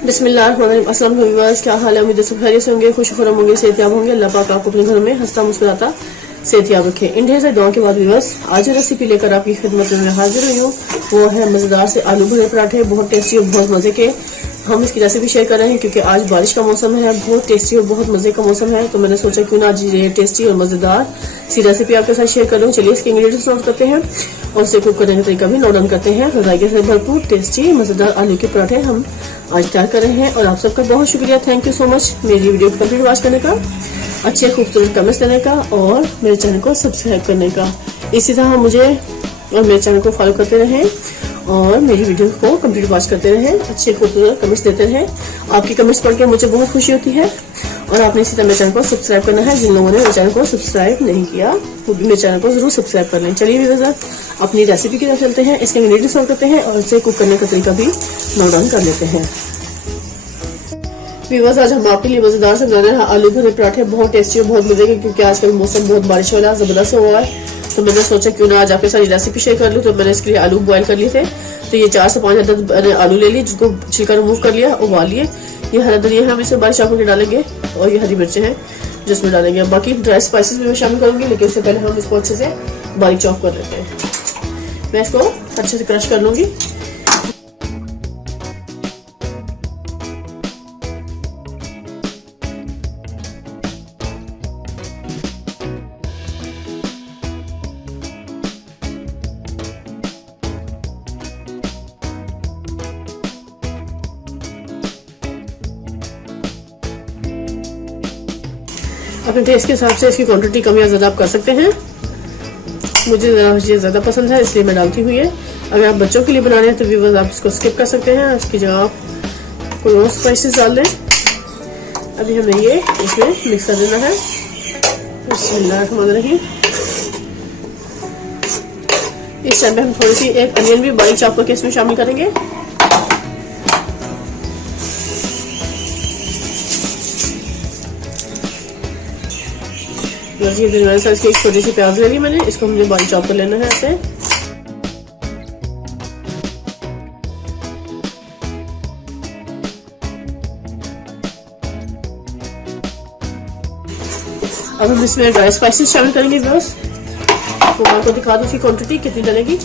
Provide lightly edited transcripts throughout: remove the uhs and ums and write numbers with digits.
बिस्मिल्लाहिर्रहमानिर्रहीम। अस्सलाम वालेकुम व्यूअर्स, क्या हाल है? उम्मीद है सब खैरियत से होंगे, खुश खुरम होंगे, सेहतयाब होंगे। अल्लाह पाक आपको अपने घर में हंसता मुस्कुराता सेहतयाब रखे। इन ढेर सारी दुआओं के बाद व्यूअर्स, आज रेसिपी लेकर आपकी खिदमत में हाजिर हुई हूँ। वो है मजेदार से आलू भरे पराठे, बहुत टेस्टी और बहुत मजे के। हम इसकी रेसिपी शेयर कर रहे हैं क्योंकि आज बारिश का मौसम है, बहुत टेस्टी और बहुत मजे का मौसम है। तो मैंने सोचा क्यों ना आज ये टेस्टी और मजेदार सी रेसिपी आपके साथ शेयर कर लूँ। चलिए इसके इंग्रेडिएंट्स नोट करते हैं और इसे कुक करने का तरीका भी नोट डाउन करते हैं। जायके से भरपूर टेस्टी मजेदार आलू के पराठे हम आज तैयार कर रहे हैं और आप सबका बहुत शुक्रिया, थैंक यू सो मच मेरी वीडियो को कंप्लीट वॉच करने का, अच्छे खूबसूरत कमेंट्स देने का और मेरे चैनल को सब्सक्राइब करने का। इसी तरह मुझे और मेरे चैनल को फॉलो करते रहें और मेरी वीडियो को कंप्लीट वॉच करते रहें, अच्छे खूबसूरत कमेंट्स देते रहें। आपकी कमेंट्स पढ़ के मुझे बहुत खुशी होती है। और आपने इसी तरह मेरे चैनल को सब्सक्राइब करना है। जिन लोगों ने मेरे चैनल को सब्सक्राइब नहीं किया वो भी मेरे चैनल को जरूर सब्सक्राइब कर लें। चलिए व्यूअर्स, अपनी रेसिपी की तरफ चलते हैं। इसके इंग्रेडिएंट्स नोट करते हैं और इसे कुक करने का तरीका भी नोट डाउन कर लेते हैं। व्यूअर्स, आज हम आपके लिए मजेदार से बना रहे हैं आलू भरे पराठे, बहुत टेस्टी और बहुत मजे के। क्योंकि आजकल मौसम बहुत बारिश वाला जबरदस्त हुआ है, तो मैंने सोचा क्यों ना आज आपके साथ रेसिपी शेयर कर लूँ। तो मैंने इसके लिए आलू बॉयल कर लिए थे। तो ये 4 से 5 अदद आलू ले लिए, जिसको छिलका रिमूव कर लिया, उबाल लिए। ये हरा धनिया है, हम इसमें बारीक चाकू के डालेंगे और ये हरी मिर्चें हैं जिसमें डालेंगे। बाकी ड्राई स्पाइसेस भी मैं शामिल करूंगी, लेकिन उससे पहले हम इसको अच्छे से बारीक चॉप कर लेते हैं। मैं इसको अच्छे से क्रश कर लूंगी। अपने टेस्ट के हिसाब से इसकी क्वांटिटी कम या ज़्यादा आप कर सकते हैं। मुझे ये ज़्यादा पसंद है इसलिए मैं डालती हुई है। अगर आप बच्चों के लिए बना रहे हैं तो व्यूअर्स आप इसको स्किप कर सकते हैं, इसकी जगह आप कोई और स्पाइसेस डाल दें। अभी हमें ये इसमें मिक्स कर देना है। बिस्मिल्लाहिर्रहमानिर्रहीम। इस टाइम पे हम थोड़ी सी एक अनियन भी बारीक चॉप करके इसमें शामिल करेंगे। ये दरमियाने साइज की एक छोटी सी प्याज ले ली मैंने, इसको मुझे बारीक चॉप कर लेना है ऐसे। अब हम इसमें ड्राई स्पाइसेस शामिल करेंगे। बस तो मैं आपको दिखा दूं इसकी क्वांटिटी कितनी डलेगी।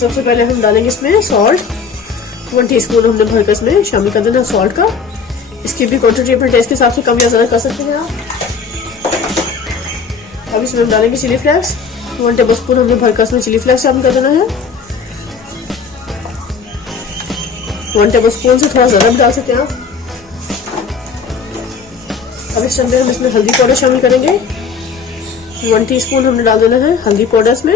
सबसे पहले हम डालेंगे इसमें सॉल्ट, 1 टीस्पून हमने भरकर इसमें शामिल कर देना सॉल्ट का। इसकी भी क्वांटिटी अपने टेस्ट के हिसाब से कम या ज्यादा कर सकते हैं आप। अब इसमें हम डालेंगे चिली फ्लेक्स, 1 टेबलस्पून हमने भरकर इसमें चिली फ्लेक्स शामिल कर देना है। 1 टेबलस्पून से थोड़ा ज्यादा भी डाल सकते हैं आप। अब इस टाइम पे हम इसमें हल्दी पाउडर शामिल करेंगे। 1 टीस्पून हमने डाल देना है हल्दी पाउडर इसमें।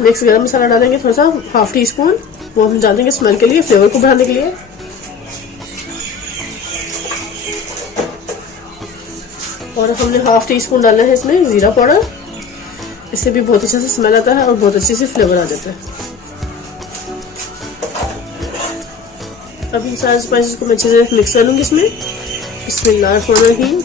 मिक्स गरम मसाला डालेंगे थोड़ा सा, 1/2 टीस्पून, वो हम डाल देंगे स्मेल के लिए, फ्लेवर को बढ़ाने के लिए। और हमने 1/2 टीस्पून डालना है इसमें जीरा पाउडर, इससे भी बहुत अच्छे से स्मेल आता है और बहुत अच्छे से फ्लेवर आ जाता है। अब इन सारे स्पाइसेस को मैं अच्छे से मिक्स कर लूंगी इसमें। बिस्मिल्लाहिर्रहमानिर्रहीम।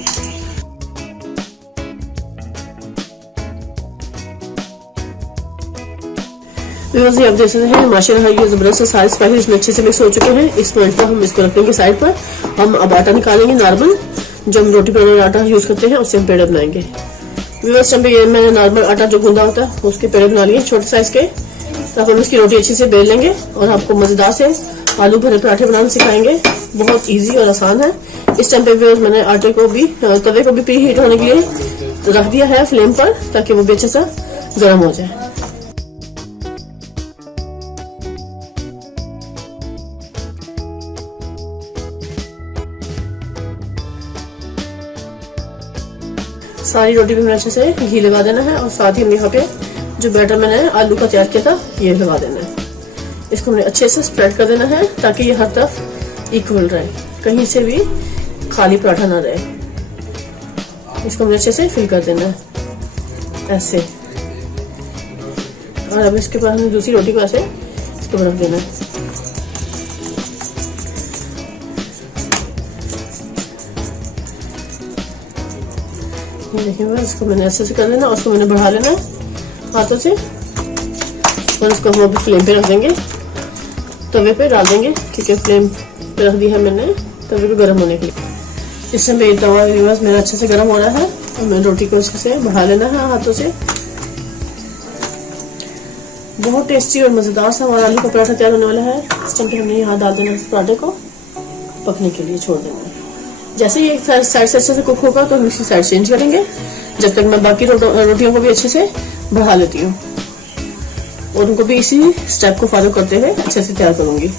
व्यूअर्स, आप देख सकते हैं माशाल्लाह ये जबरदस्त सारे स्पाइसेस इसमें अच्छे से मिक्स हो चुके हैं। इस पॉइंट पर हम इसको रखेंगे साइड पर। हम अब आटा निकालेंगे नॉर्मल, जो हम रोटी बनाने आटा यूज करते हैं उससे हम पेड़े बनाएंगे। व्यूअर्स, ये मैंने नॉर्मल आटा जो गूंदा होता है उसके पेड़े बना लिए छोटे साइज के। तब हम इसकी रोटी अच्छे से बेल लेंगे और आपको मजेदार से आलू भरे पराठे बनाना सिखाएंगे। बहुत इजी और आसान है। इस टाइम पे व्यूअर्स मैंने आटे को भी तवे को भी प्री हीट होने के लिए रख दिया है फ्लेम पर, ताकि वो भी अच्छे से गर्म हो जाए। सारी रोटी पे हमें अच्छे से घी लगा देना है और साथ ही हम यहाँ पे जो बैटर मैंने आलू का तैयार किया था ये लगा देना है। इसको हमने अच्छे से स्प्रेड कर देना है ताकि ये हर तरफ इक्वल रहे, कहीं से भी खाली पराठा ना रहे। इसको हमने अच्छे से फिल कर देना है ऐसे। और अब इसके बाद हमें दूसरी रोटी को ऐसे इसको रख देना है। ये देखिए, इसको मैंने ऐसे से कर लेना और उसको मैंने बढ़ा लेना है हाथों से। और इसको हम अभी फ्लेम पे रख देंगे, तवे पे डाल देंगे, क्योंकि फ्लेम पे रख दी है मैंने तवे को गर्म होने के लिए। इस समय तवा व्यूअर्स मेरा अच्छे से गर्म हो रहा है और मैंने रोटी को इससे बढ़ा लेना है हाथों से। बहुत टेस्टी और मजेदार सा हमारा आलू का पराठा तैयार होने वाला है। इस टाइम पे हमने यहाँ डाल देना इस पराठे को, पकने के लिए छोड़ देना। जैसे ही एक साइड से अच्छे से कुक होगा तो हम इसकी साइड चेंज करेंगे, जब तक मैं बाकी रोटियों को भी अच्छे से बढ़ा लेती हूँ और उनको भी इसी स्टेप को फॉलो करते हुए अच्छे से तैयार करूंगी।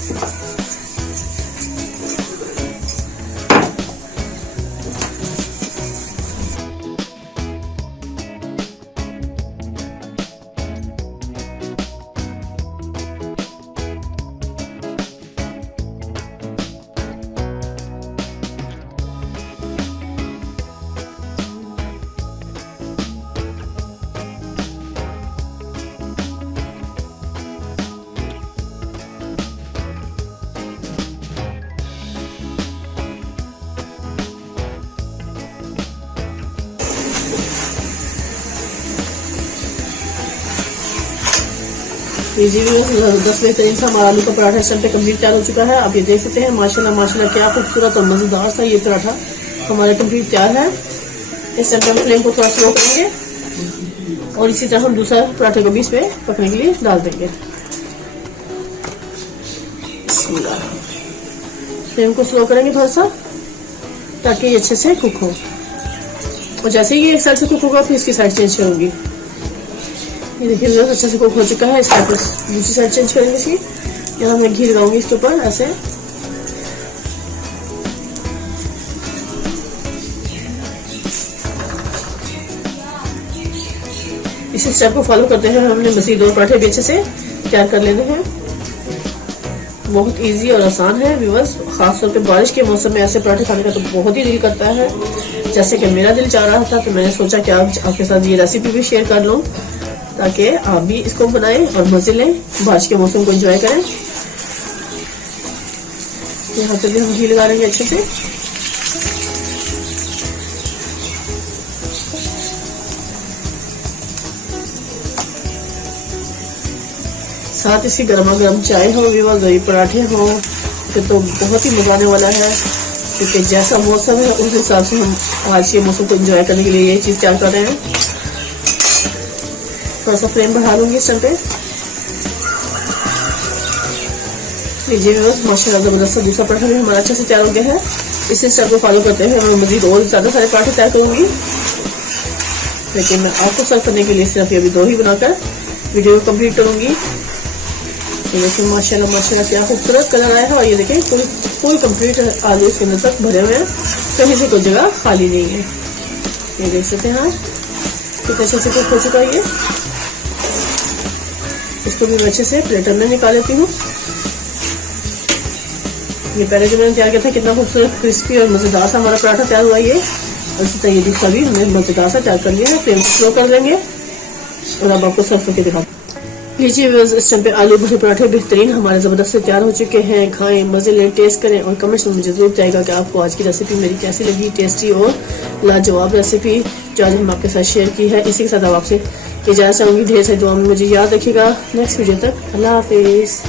जी 10 बेहतरीन सा हमारा आलू का पराठा इस टाइम पे कम्प्लीट तैयार हो चुका है। आप ये देख सकते हैं माशाल्लाह माशाल्लाह क्या खूबसूरत और मजेदार सा ये पराठा हमारा कम्प्लीट तैयार है। इस टाइम पे हम फ्लेम को थोड़ा स्लो करेंगे और इसी तरह हम दूसरा पराठे को भी इस पे पकने के लिए डाल देंगे। फ्लेम को स्लो करेंगे थोड़ा सा ताकि ये अच्छे से कुक हो, और जैसे ही ये एक साइड से कुक होगा फिर इसकी साइड चेंज करूंगी। ये देखिए बहुत अच्छे से कुक हो चुका है। इसका दूसरी साइड चेंज करेंगे इसकी। यहाँ मैं घी लगाऊंगी इसके ऊपर ऐसे। इसी स्टेप को फॉलो करते हैं हमने मजीद और पराठे भी अच्छे से तैयार कर लेने हैं। बहुत इजी और आसान है व्यूअर्स, खासतौर पे बारिश के मौसम में ऐसे पराठे खाने का तो बहुत ही दिल करता है। जैसे कि मेरा दिल चाह रहा था तो मैंने सोचा कि आपके साथ ये रेसिपी भी शेयर कर लूँ ताकि आप भी इसको बनाएं और मजे लें, बारिश के मौसम को एंजॉय करें। यहाँ पे भी हम घी लगा लेंगे अच्छे से। साथ इसकी गर्मा गर्म चाय हो व्यूअर्स, दही पराठे हो तो बहुत ही मजा आने वाला है, क्योंकि जैसा मौसम है उस हिसाब से हम आज के मौसम को एंजॉय करने के लिए ये चीज तैयार कर रहे हैं। थोड़ा सा फ्लेम बढ़ा लूंगी इस टाइम पे। लीजिए व्यूअर्स माशाल्लाह जबरदस्त दूसरा पराठा भी हमारा अच्छे से तैयार हो गया है। इसी स्टेप को फॉलो करते हुए मैं मजीद और ज्यादा सारे पराठे तैयार करूंगी, लेकिन मैं आपको सर्व करने के लिए सिर्फ अभी 2 ही बनाकर वीडियो को कंप्लीट करूंगी। ये देखिए माशाल्लाह माशाल्लाह क्या खूबसूरत कलर आया है, और ये देखिए पूरी कंप्लीट आलू इसके अंदर तक भरे हुए हैं, कहीं से कोई जगह खाली नहीं है। ये देख सकते हैं कितने अच्छे से कुक हो चुका है ये। इसको भी मैं अच्छे से प्लेटर में निकाल लेती हूँ। ये पहले जो मैंने तैयार किया था कितना खूबसूरत क्रिस्पी और मजेदार सा हमारा पराठा तैयार हुआ ये, और इसी तरह ये दूसरा भी हमने मजेदार सा तैयार कर लिया है। फ्लेम स्लो कर देंगे और अब आपको सर्व करके दिखा। लीजिए इस टाइम पे आलू भरे पराठे बेहतरीन हमारे जबरदस्त से तैयार हो चुके हैं। खाएं, मजे लें, टेस्ट करें और कमेंट्स में मुझे जरूर बताइएगा कि आपको आज की रेसिपी मेरी कैसी लगी। टेस्टी और लाजवाब रेसिपी जो आज हम आपके साथ शेयर की है। इसी के साथ अब आपसे इजाजत चाहूंगी। ढेर सारी दुआ में मुझे याद रखिएगा। नेक्स्ट वीडियो तक अल्लाह हाफिज।